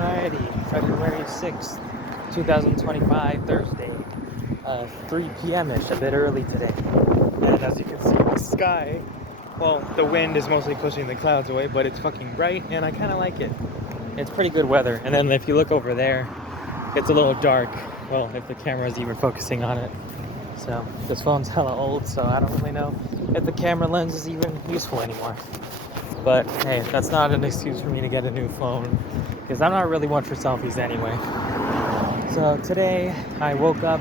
Alrighty, February 6th, 2025, Thursday, 3 p.m.-ish, a bit early today. And as you can see, the sky, well, the wind is mostly pushing the clouds away, but it's fucking bright, and I kind of like it. It's pretty good weather. And then if you look over there, it's a little dark. Well, if the camera's even focusing on it. So, this phone's hella old, so I don't really know if the camera lens is even useful anymore. But hey, that's not an excuse for me to get a new phone, because I'm not really one for selfies anyway. So today I woke up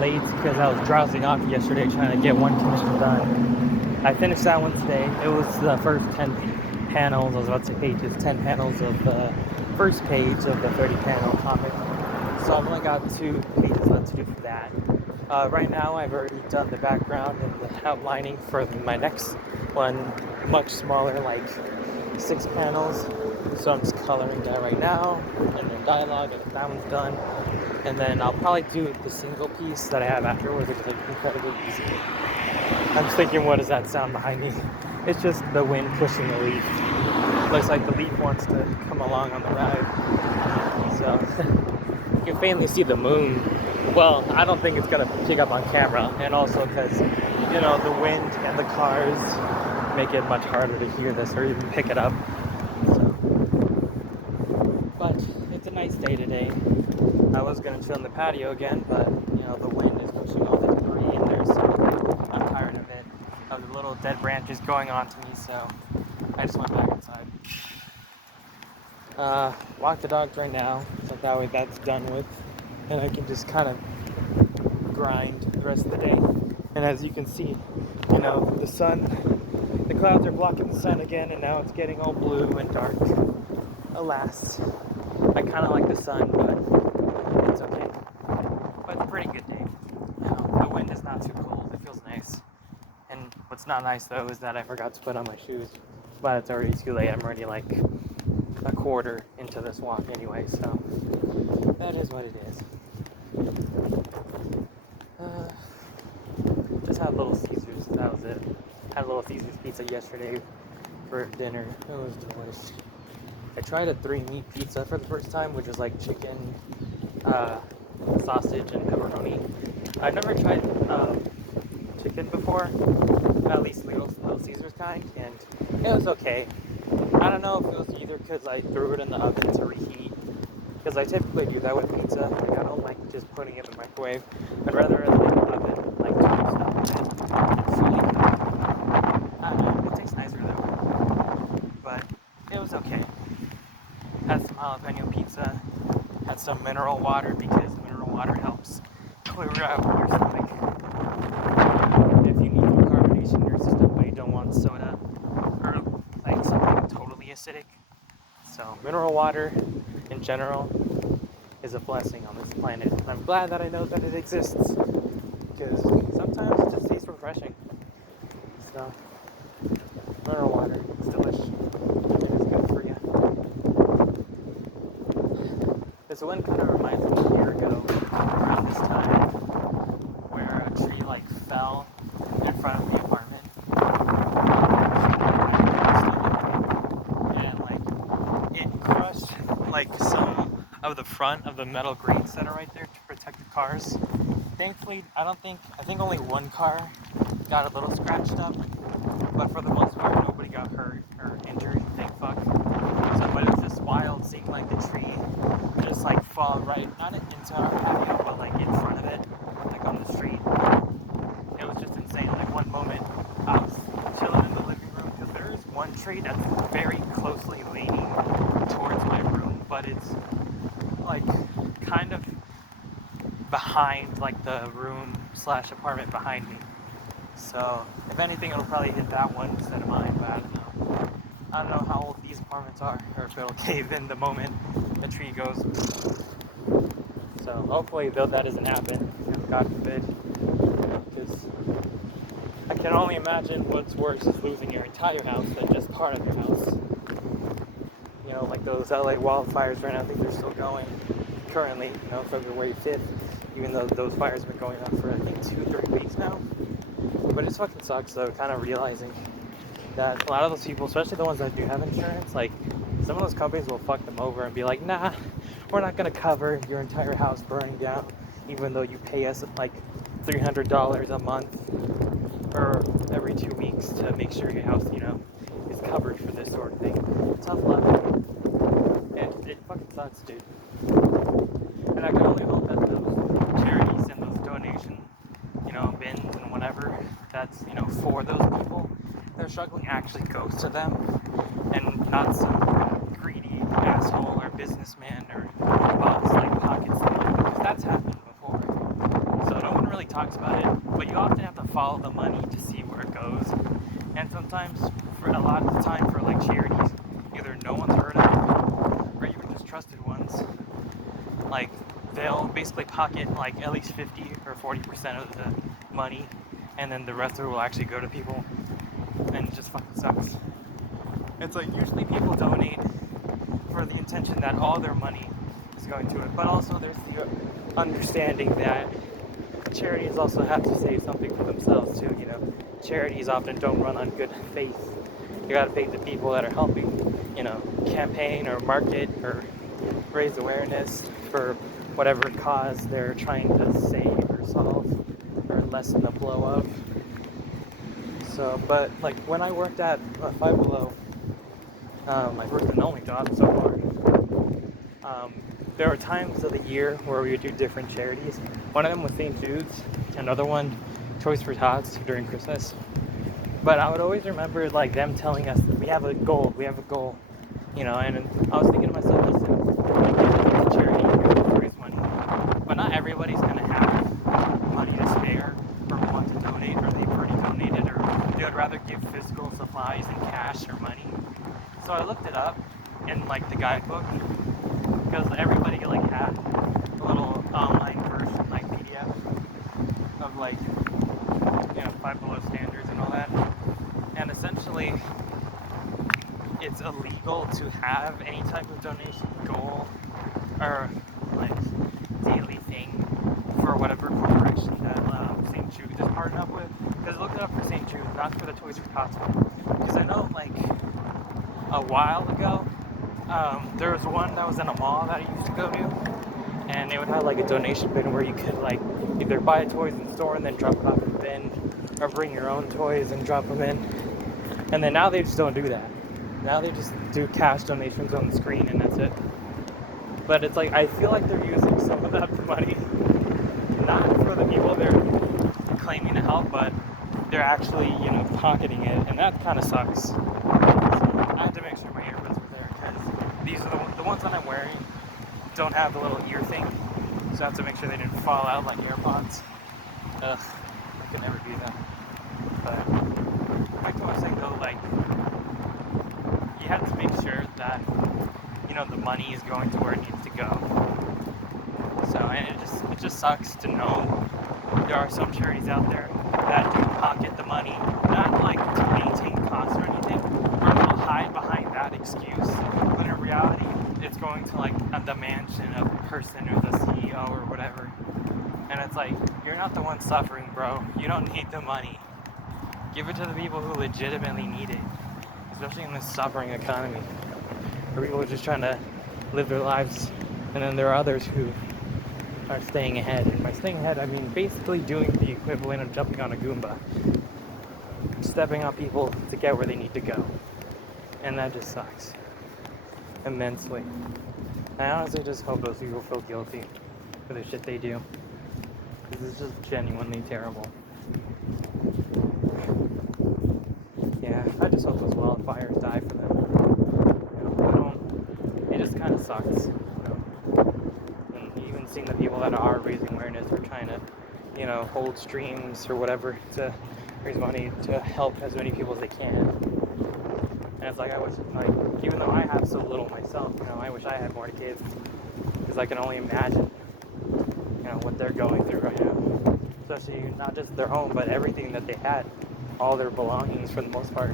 late because I was drowsing off yesterday trying to get one commission done. I finished that one today. It was the first 10 panels, I was about to say pages, 10 panels of the first page of the 30 panel comic. So I've only got 2 pages left to do for that. Right now I've already done the background and the outlining for my next one, much smaller, like 6 panels. So I'm just coloring that right now, and then dialogue, and if that one's done, and then I'll probably do the single piece that I have afterwards, which is like incredibly easy. I'm just thinking, what does that sound behind me? It's just the wind pushing the leaf. Looks like the leaf wants to come along on the ride. So you can faintly see the moon. Well, I don't think it's gonna pick up on camera, and also because, you know, the wind and the cars make it much harder to hear this or even pick it up. So, but it's a nice day today. I was gonna chill in the patio again, but you know, the wind is pushing all the debris in there, so I'm tired of it, of the little dead branches going on to me, so I just went back inside. Walk the dogs right now, so that way that's done with, and I can just kind of grind the rest of the day. And as you can see, you know, the sun, the clouds are blocking the sun again, and now it's getting all blue and dark. Alas, I kind of like the sun, but it's okay. But it's a pretty good day. You know, the wind is not too cold, it feels nice. And what's not nice though is that I forgot to put on my shoes, but it's already too late. I'm already like a quarter into this walk anyway, so that is what it is. Just had Little Caesars, that was it. Had a Little Caesars pizza yesterday for dinner. It was delicious. I tried a 3-meat pizza for the first time, which was like chicken, sausage, and pepperoni. I've never tried chicken before, at least Little Caesars kind, and it was okay. I don't know if it was either because I threw it in the oven to reheat, because I typically do that with pizza. Like, I don't like just putting it in the microwave. I'd rather it in the oven, like doing stuff with it and fully cooked. I don't know, it tastes nicer that way. But it was okay. Had some jalapeno pizza. Had some mineral water because mineral water helps clear out your stomach. If you need more carbonation in your system, but you don't want soda or like something totally acidic. So mineral water in general is a blessing on this planet, and I'm glad that I know that it exists, because sometimes it just tastes refreshing. So mineral water is delicious. It is good for you. This one kind of reminds me of a year ago around this time, where a tree like fell in front of the apartment, and like it crushed like some of the front of the metal grates that are right there to protect the cars. Thankfully, I think only one car got a little scratched up, but for the most part nobody got hurt or injured, thank fuck. So, but it was just wild seeing like the tree just like fall right, not into our patio, but like in front of it, like on the street. It was just insane. Like one moment I was chilling in the living room, because there is one tree that's very closely leaning towards my room, but it's like kind of behind like the room / apartment behind me. So if anything, it'll probably hit that one instead of mine, but I don't know. I don't know how old these apartments are, or if it'll cave in the moment the tree goes. So hopefully though that doesn't happen, God forbid, because I can only imagine what's worse is losing your entire house than just part of your house. You know, like those LA wildfires right now, I think they're still going currently, you know, February 5th, even though those fires have been going on for I think 2-3 weeks now. But it fucking sucks though, kind of realizing that a lot of those people, especially the ones that do have insurance, like some of those companies will fuck them over and be like, nah, we're not gonna cover your entire house burning down, even though you pay us like $300 a month or every 2 weeks to make sure your house, is covered for this sort of thing. Tough luck. It fucking sucks, dude. And I can only hope that those charities and those donation, bins and whatever that's, for those people that are struggling actually goes to them and not some greedy asshole or businessman or boss like pockets the money, because that's happened before. So no one really talks about it, but you often have to follow the money to see where it goes. And sometimes, for a lot of the time, for like charities, either no one's heard of or even just trusted ones, like they'll basically pocket like at least 50 or 40% of the money, and then the rest of it will actually go to people, and it just fucking sucks. It's like usually people donate for the intention that all their money is going to it, but also there's the understanding that charities also have to save something for themselves too. Charities often don't run on good faith. You gotta pay the people that are helping, campaign or market or raise awareness for whatever cause they're trying to save or solve or lessen the blow of. So, but like when I worked at Five Below, my first and only job so far, there were times of the year where we would do different charities. One of them was St. Jude's, another one Toys for Tots during Christmas. But I would always remember like them telling us that we have a goal, and I was thinking to myself, listen, it's a charity, you're going to raise money, but not everybody's going to have money to spare or want to donate, or they've already donated, or they would rather give physical supplies and cash or money. So I looked it up in like the guidebook, because everybody like had a little online version, like PDF of like, Five Below standards and all that. And essentially, it's illegal to have any type of donation goal or like daily thing for whatever corporation that St. Jude is partnered up with. Because look it up for St. Jude, not for the Toys for Tots one. Because I know like a while ago, there was one that was in a mall that I used to go to, and they would have like a donation bin where you could like either buy toys in the store and then drop it off in the bin, or bring your own toys and drop them in. And then now they just don't do that. Now they just do cash donations on the screen and that's it. But it's like, I feel like they're using some of that money not for the people they're claiming to help, but they're actually, pocketing it, and that kind of sucks. So I had to make sure my earbuds were there, because these are the ones that I'm wearing don't have the little ear thing, so I have to make sure they didn't fall out like AirPods. Ugh, I could never do that. But like I was saying though, like, you have to make sure that the money is going to where it needs to go. So, and it just sucks to know there are some charities out there that do pocket the money, not like to maintain costs or anything, or they'll hide behind that excuse, but in reality it's going to like the mansion of the person or the CEO or whatever. And it's like, you're not the one suffering, bro. You don't need the money. Give it to the people who legitimately need it, especially in this suffering economy, where people are just trying to live their lives, and then there are others who are staying ahead. And by staying ahead, I mean basically doing the equivalent of jumping on a Goomba, stepping on people to get where they need to go. And that just sucks immensely. I honestly just hope those people feel guilty for the shit they do, because it's just genuinely terrible. Yeah, I just hope those wildfires die for them. It just kind of sucks, And even seeing the people that are raising awareness or trying to, hold streams or whatever to raise money to help as many people as they can. And it's like, I wish, like, even though I have so little myself, I wish I had more to give, because I can only imagine, what they're going through right now. Especially not just their home, but everything that they had, all their belongings for the most part.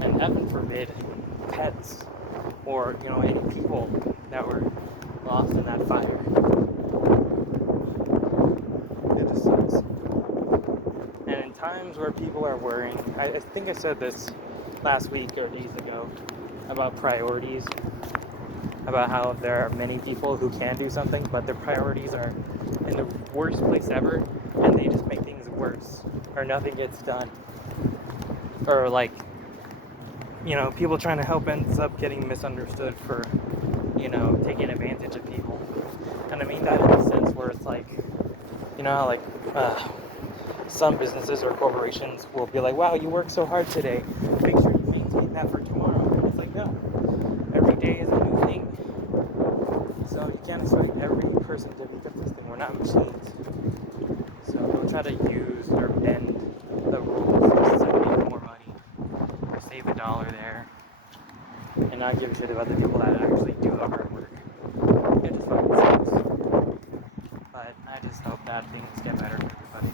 And heaven forbid, pets, or, any people that were lost in that fire. It just sucks. And in times where people are worrying, I think I said this last week or days ago, about priorities, about how there are many people who can do something, but their priorities are in the worst place ever, and they just make things worse, or nothing gets done. Or like, people trying to help ends up getting misunderstood for, taking advantage of people. And I mean that in the sense where it's like, how like some businesses or corporations will be like, wow, you work so hard today, make sure you maintain that for tomorrow. And it's like, no, every day is a new thing. So you can't expect every person to be consistent. We're not machines. So don't try to use or bend the rules just to make more money or save $1 there and not give a shit about the people that actually do the hard work. It just fucking sucks. But I just hope that things get better for everybody.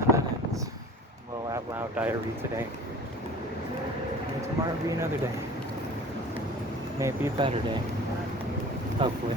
And that ends a little out loud diary today. And tomorrow will be another day. Maybe a better day. Hopefully.